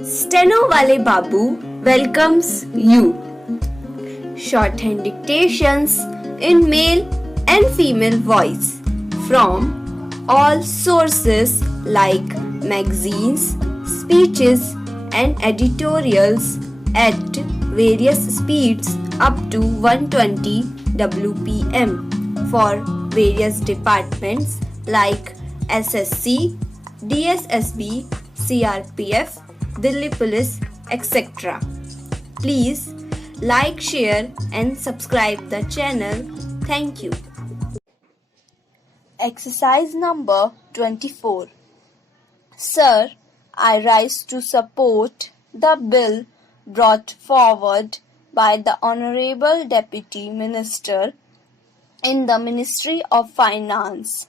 Stenowalebabu welcomes you. Shorthand dictations in male and female voice from all sources like magazines, speeches and editorials at various speeds up to 120 WPM for various departments like SSC, DSSSB, CRPF, Delhi Police, etc. Please like, share and subscribe the channel. Thank you. Exercise number 24. Sir, I rise to support the bill brought forward by the Honorable Deputy Minister in the Ministry of Finance.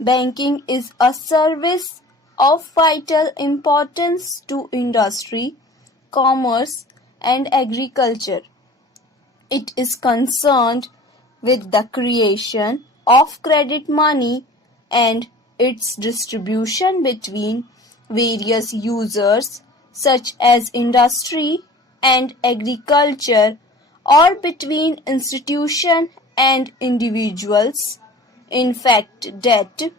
Banking is a service of vital importance to industry, commerce and agriculture. It is concerned with the creation of credit money and its distribution between various users such as industry and agriculture or between institutions and individuals. In fact, that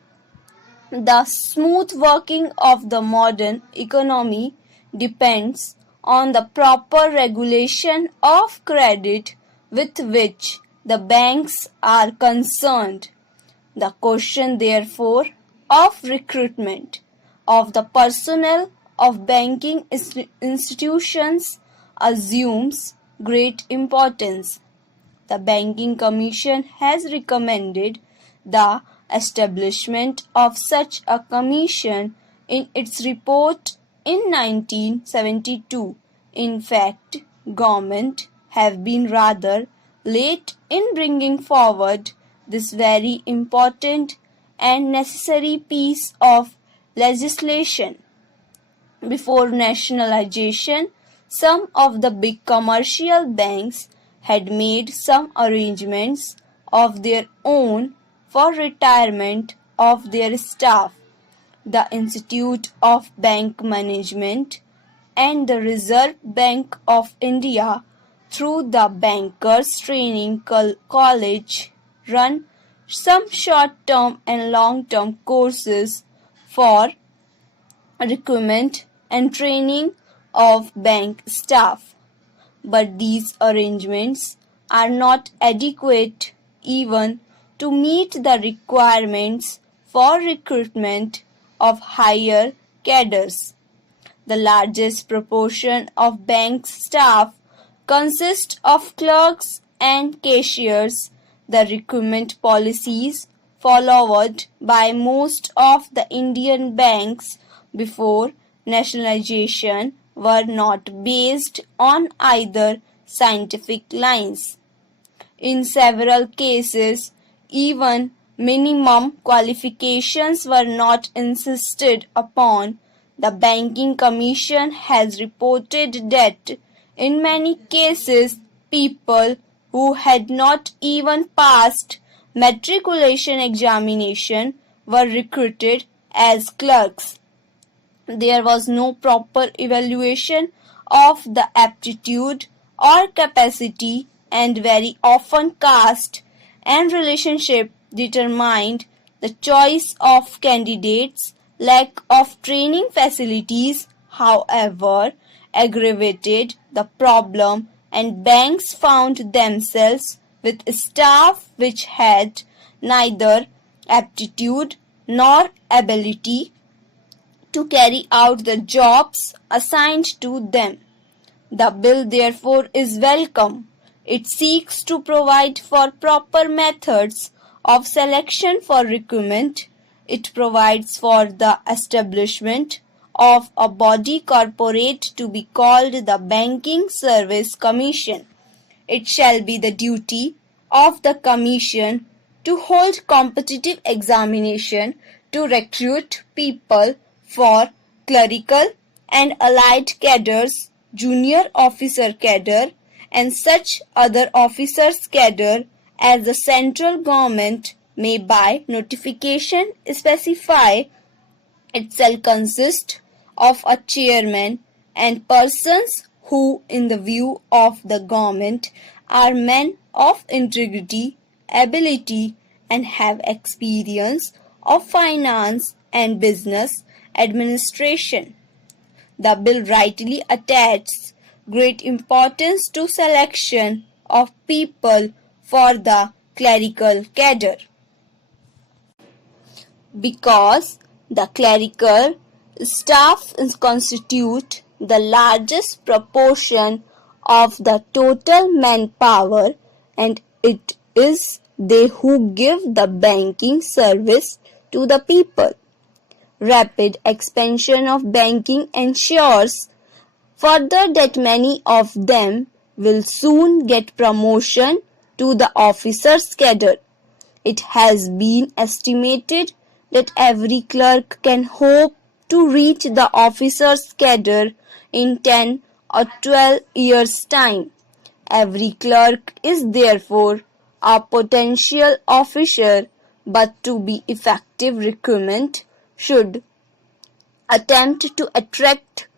the smooth working of the modern economy depends on the proper regulation of credit with which the banks are concerned. The question, therefore, of recruitment of the personnel of banking institutions assumes great importance. The Banking Commission has recommended the establishment of such a commission in its report in 1972. In fact, government have been rather late in bringing forward this very important and necessary piece of legislation. Before nationalization, some of the big commercial banks had made some arrangements of their own for retirement of their staff. The Institute of Bank Management and the Reserve Bank of India through the Bankers Training College run some short-term and long-term courses for recruitment and training of bank staff. But these arrangements are not adequate even to meet the requirements for recruitment of higher cadres. The largest proportion of bank staff consists of clerks and cashiers. The recruitment policies followed by most of the Indian banks before nationalization were not based on either scientific lines. In several cases, even minimum qualifications were not insisted upon. The Banking Commission has reported that in many cases, people who had not even passed matriculation examination were recruited as clerks. There was no proper evaluation of the aptitude or capacity, and very often caste and relationship determined the choice of candidates. Lack of training facilities, however, aggravated the problem, and banks found themselves with staff which had neither aptitude nor ability to carry out the jobs assigned to them. The bill, therefore, is welcome. It seeks to provide for proper methods of selection for recruitment. It provides for the establishment of a body corporate to be called the Banking Service Commission. It shall be the duty of the Commission to hold competitive examination to recruit people for clerical and allied cadres, junior officer cadre, and such other officers cadre as the central government may by notification specify. It shall consist of a chairman and persons who, in the view of the government, are men of integrity, ability, and have experience of finance and business administration. The bill rightly attaches great importance to selection of people for the clerical cadre, because the clerical staff constitute the largest proportion of the total manpower, and it is they who give the banking service to the people. Rapid expansion of banking ensures further that many of them will soon get promotion to the officers' cadre. It has been estimated that every clerk can hope to reach the officers' cadre in 10 or 12 years' time. Every clerk is therefore a potential officer, but to be effective, recruitment should attempt to attract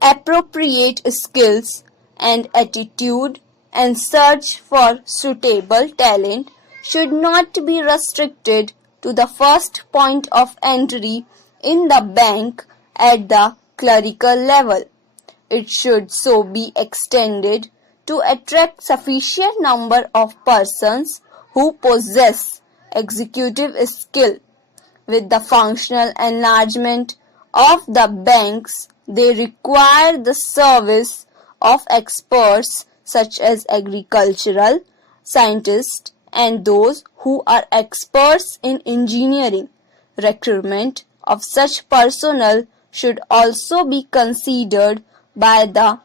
appropriate skills and attitude, and search for suitable talent should not be restricted to the first point of entry in the bank at the clerical level. It should so be extended to attract sufficient number of persons who possess executive skill. With the functional enlargement of the banks, they require the service of experts such as agricultural scientists and those who are experts in engineering. Recruitment of such personnel should also be considered by the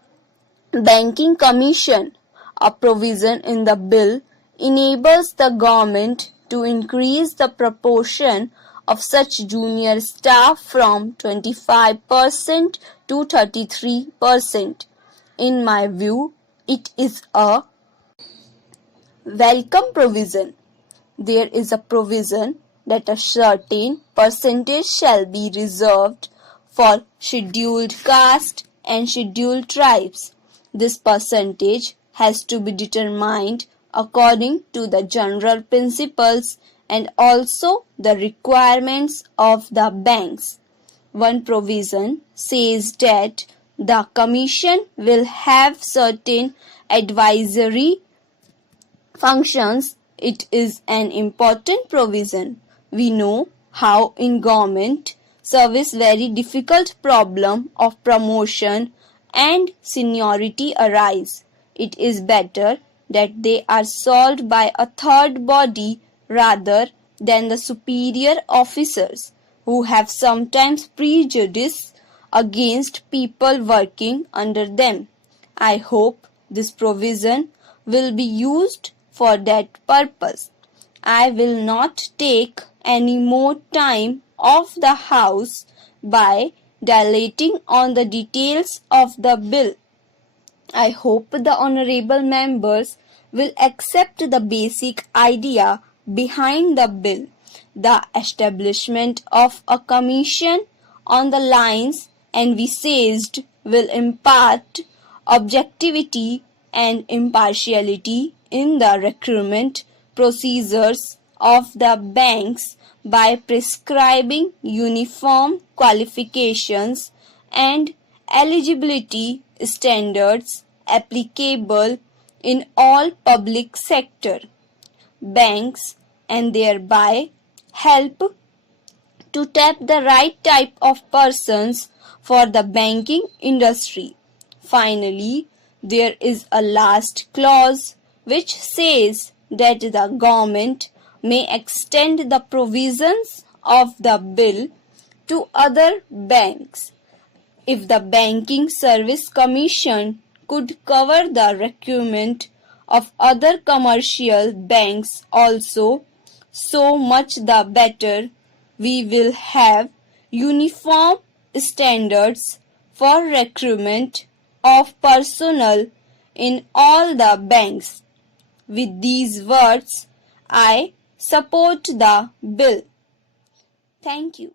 Banking Commission. A provision in the bill enables the government to increase the proportion of such junior staff from 25% to 33%. In my view, it is a welcome provision. There is a provision that a certain percentage shall be reserved for scheduled caste and scheduled tribes. This percentage has to be determined according to the general principles and also the requirements of the banks. One provision says that the Commission will have certain advisory functions. It is an important provision. We know how in government service very difficult problem of promotion and seniority arise. It is better that they are solved by a third body rather than the superior officers, who have sometimes prejudice against people working under them. I hope this provision will be used for that purpose. I will not take any more time of the House by dilating on the details of the bill. I hope the honorable members will accept the basic idea behind the bill. The establishment of a commission on the lines envisaged will impart objectivity and impartiality in the recruitment procedures of the banks by prescribing uniform qualifications and eligibility standards applicable in all public sector banks, and thereby help to tap the right type of persons for the banking industry. Finally, there is a last clause which says that the government may extend the provisions of the bill to other banks. If the Banking Service Commission could cover the recruitment of other commercial banks also, so much the better. We will have uniform standards for recruitment of personnel in all the banks. With these words, I support the bill. Thank you.